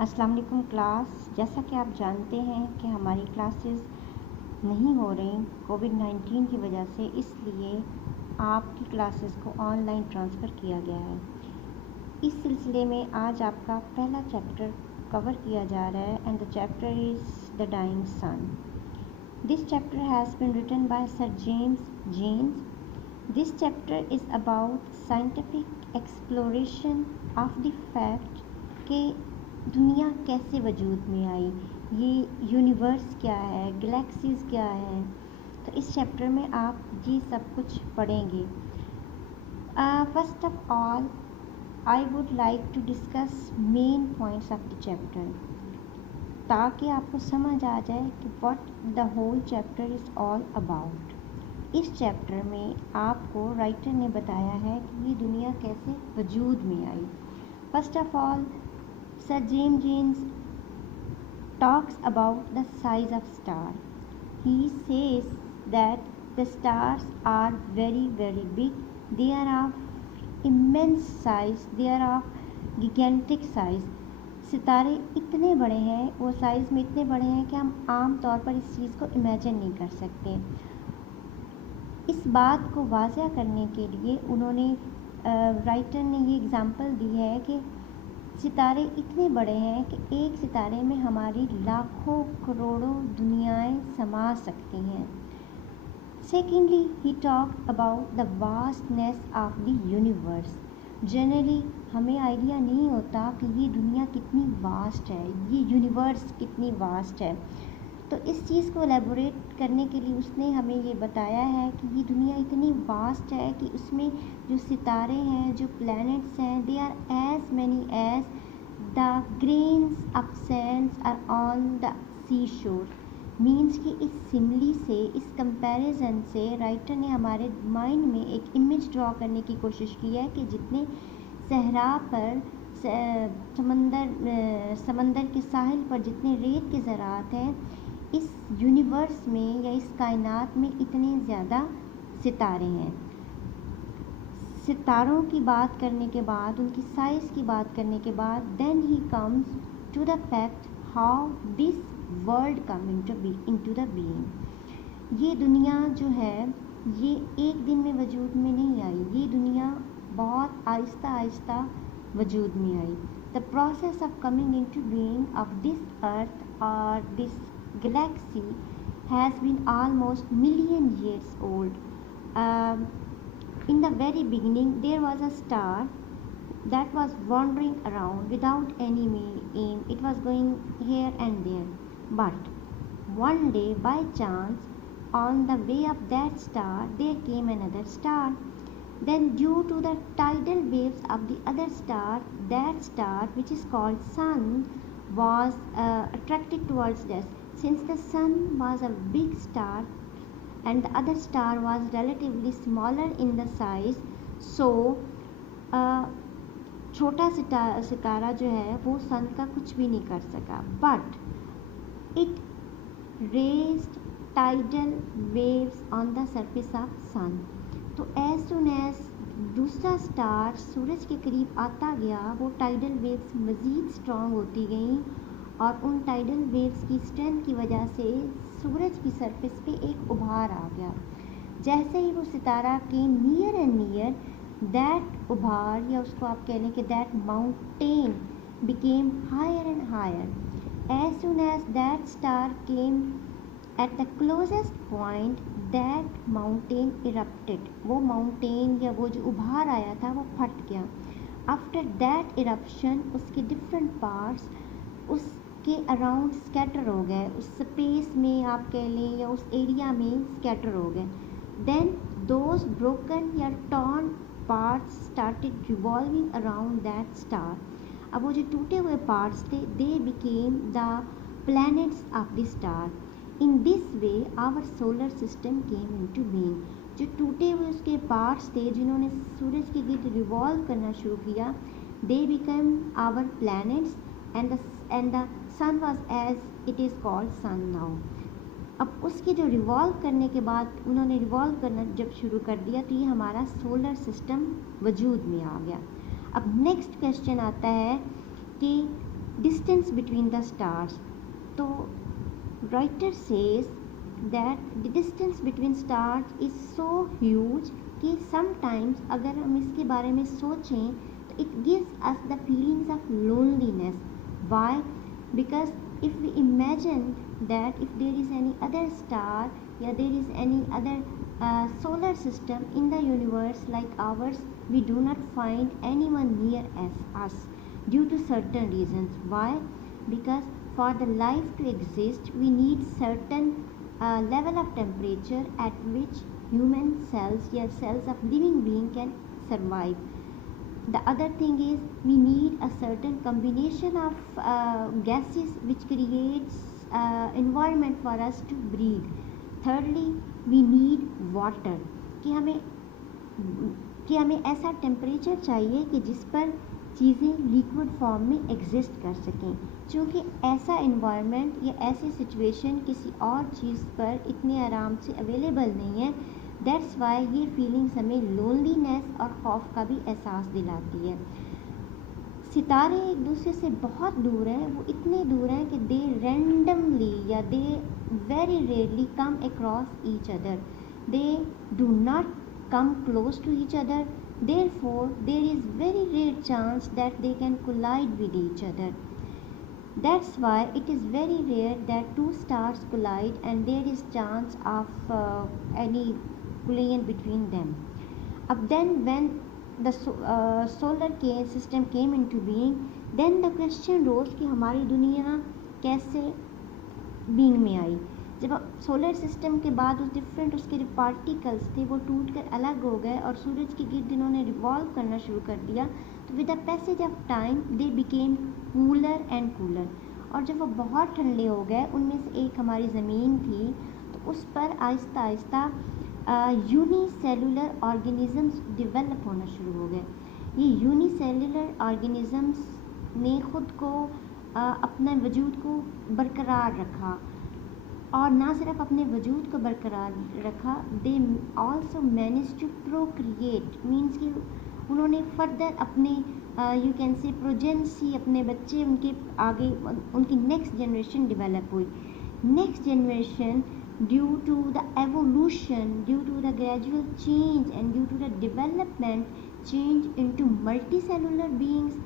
अस्सलाम वालेकुम क्लास। जैसा कि आप जानते हैं कि हमारी क्लासेस नहीं हो रही कोविड-19 की वजह से, इसलिए आपकी क्लासेस को ऑनलाइन ट्रांसफ़र किया गया है। इस सिलसिले में आज आपका पहला चैप्टर कवर किया जा रहा है and the chapter is the dying sun. This chapter has been written by sir James Jeans. This chapter is about scientific exploration of the fact कि दुनिया कैसे वजूद में आई, ये यूनिवर्स क्या है, गैलेक्सीज़ क्या है। तो इस चैप्टर में आप ये सब कुछ पढ़ेंगे। First of all I would like to discuss main points of the chapter, ताकि आपको समझ आ जाए कि what the whole chapter is all about. इस चैप्टर में आपको राइटर ने बताया है कि ये दुनिया कैसे वजूद में आई। First of all Sir James Jeans talks about the size of star. He says that the stars are very very big. They are of immense size. They are of gigantic size. सितारे इतने बड़े हैं, वो size में इतने बड़े हैं कि हम आम तौर पर इस चीज़ को इमेजिन नहीं कर सकते। इस बात को वाज़ह करने के लिए उन्होंने राइटर ने ये एग्ज़ाम्पल दी है कि सितारे इतने बड़े हैं कि एक सितारे में हमारी लाखों करोड़ों दुनियाएं समा सकती हैं। Secondly he talk about the vastness of the universe. Generally हमें आइडिया नहीं होता कि ये दुनिया कितनी वास्ट है, ये यूनिवर्स कितनी वास्ट है। तो इस चीज़ को एलेबोरेट करने के लिए उसने हमें ये बताया है कि ये दुनिया इतनी वास्ट है कि उसमें जो सितारे हैं, जो प्लैनेट्स हैं, they are as many as the grains of sands are on the sea shore. Means कि इस सिमली से, इस कंपैरिजन से राइटर ने हमारे माइंड में एक इमेज ड्रॉ करने की कोशिश की है कि जितने सहरा पर समंदर के साहिल पर जितने रेत के ज़रात हैं, इस यूनिवर्स में या इस कायनात में इतने ज़्यादा सितारे हैं। सितारों की बात करने के बाद, उनकी साइज़ की बात करने के बाद, then he comes to the fact how this world come into the being. ये दुनिया जो है, ये एक दिन में वजूद में नहीं आई, ये दुनिया बहुत आहिस्ता आहिस्ता वजूद में आई। The process of coming into being of this earth और this galaxy has been almost million years old. In the very beginning there was a star that was wandering around without any aim. It was going here and there, but one day by chance on the way of that star there came another star. Then due to the tidal waves of the other star, that star, which is called sun, was attracted towards us. Since the sun was a big star and the other star was relatively smaller in the size, so छोटा सितारा जो है वो सन का कुछ भी नहीं कर सका, but it raised tidal waves on the surface of sun. तो एज सुन एज दूसरा स्टार सूरज के करीब आता गया, वो टाइडल वेव्स मज़ीद स्ट्रॉन्ग होती गईं और उन टाइडल वेव्स की स्ट्रेंथ की वजह से सूरज की सरफेस पे एक उभार आ गया। जैसे ही वो सितारा के नियर एंड नियर, दैट उभार, या उसको आप कह लें कि that mountain became higher and higher. As soon as that star came at the closest point, that mountain erupted. वो माउंटेन या वो जो उभार आया था वो फट गया। आफ्टर दैट इरप्शन उसके डिफरेंट पार्ट्स उसके अराउंड स्कैटर हो गए, उस स्पेस में आप कह लें या उस एरिया में स्कैटर हो गए। देन दोज ब्रोकन या torn parts started revolving around that star. अब वो जो टूटे हुए पार्ट्स थे, they became the planets of the star. In this way our solar system came into being. जो टूटे हुए उसके पार्ट्स थे जिन्होंने सूरज के गिर्द रिवॉल्व करना शुरू किया, they become our planets and the sun was as it is called sun now. अब उसके जो रिवॉल्व करने के बाद उन्होंने रिवॉल्व करना जब शुरू कर दिया तो ये हमारा सोलर सिस्टम वजूद में आ गया। अब नेक्स्ट क्वेश्चन आता है कि distance between the stars. तो writer says that the distance between stars is so huge कि sometimes अगर हम इसके बारे में सोचें तो it gives us the feelings of loneliness. Why? Because if we imagine that if there is any other star or there is any other solar system in the universe like ours, we do not find anyone near as us due to certain reasons. Why? Because for the life to exist we need certain level of temperature at which human cells or cells of living being can survive. The other thing is we need a certain combination of gases which creates environment for us to breathe. Thirdly, we need water कि हमें ऐसा temperature चाहिए कि जिस पर चीज़ें liquid form में exist कर सकें. क्योंकि ऐसा इन्वायरमेंट या ऐसी सिचुएशन किसी और चीज़ पर इतने आराम से अवेलेबल नहीं है. दैट्स वाई ये फीलिंग्स हमें लोनलीनेस और खौफ का भी एहसास दिलाती है. सितारे एक दूसरे से बहुत दूर हैं, वो इतने दूर हैं कि दे रैंडमली या they very rarely come across each other. They do not come close to each other, therefore there is very rare chance that they can collide with each other. That's why it is very rare that two stars collide and there is chance of any collision between them. Then when the solar system came into being, then the question rose कि हमारी दुनिया कैसे being में आई. जब solar system के बाद उस different उसके जो पार्टिकल्स थे वो टूट कर अलग हो गए और सूरज के गिर्द इन्होंने रिवॉल्व करना शुरू कर दिया. तो with the passage of time they became cooler and cooler. और जब वो बहुत ठंडे हो गए, उनमें से एक हमारी ज़मीन थी, तो उस पर Aahista Aahista unicellular organisms develop होना शुरू हो गए. ये यूनिसेलुलर ऑर्गेनिज़म्स ने ख़ुद को अपने वजूद को बरकरार रखा. और ना सिर्फ अपने वजूद को बरकरार रखा, they also manage to procreate. Means कि उन्होंने फर्दर अपने यू कैन से प्रोजेंसी, अपने बच्चे उनके आगे उनकी नेक्स्ट जनरेशन डेवलप हुई. Next generation due to the evolution, due to the gradual change and due to the development change into multi cellular beings.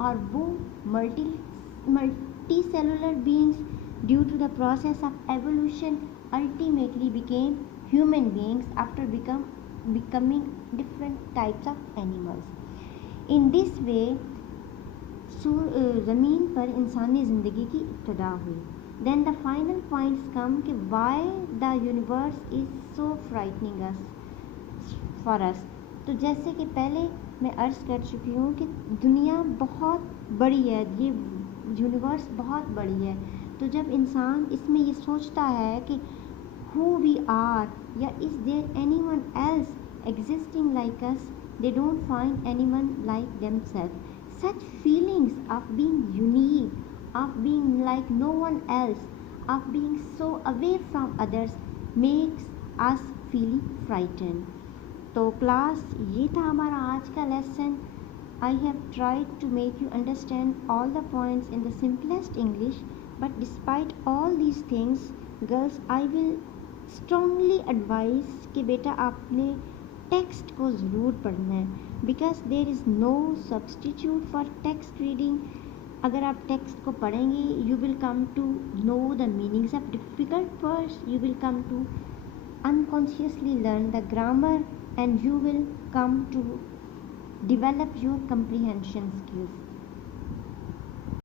और वो multi cellular beings due to the process of evolution ultimately became human beings after becoming different types of animals. In this way ज़मीन पर इंसानी ज़िंदगी की इब्तिदा हुई. Then the final points come कि why the universe is so frightening us for us. तो जैसे कि पहले मैं अर्ज़ कर चुकी हूँ कि दुनिया बहुत बड़ी है, ये यूनिवर्स बहुत बड़ी है. तो जब इंसान इसमें ये सोचता है कि who we are या is there anyone else existing like us, they don't find anyone like themselves. Such feelings of being unique, of being like no one else, of being so away from others makes us feel frightened. तो class, ये था हमारा आज का lesson. I have tried to make you understand all the points in the simplest English. But despite all these things, girls, I will strongly advise कि बेटा आपने text को ज़रूर पढ़ना है. Because there is no substitute for text reading. अगर आप text को पढ़ेंगे, you will come to know the meanings of difficult words. You will come to unconsciously learn the grammar and you will come to develop your comprehension skills.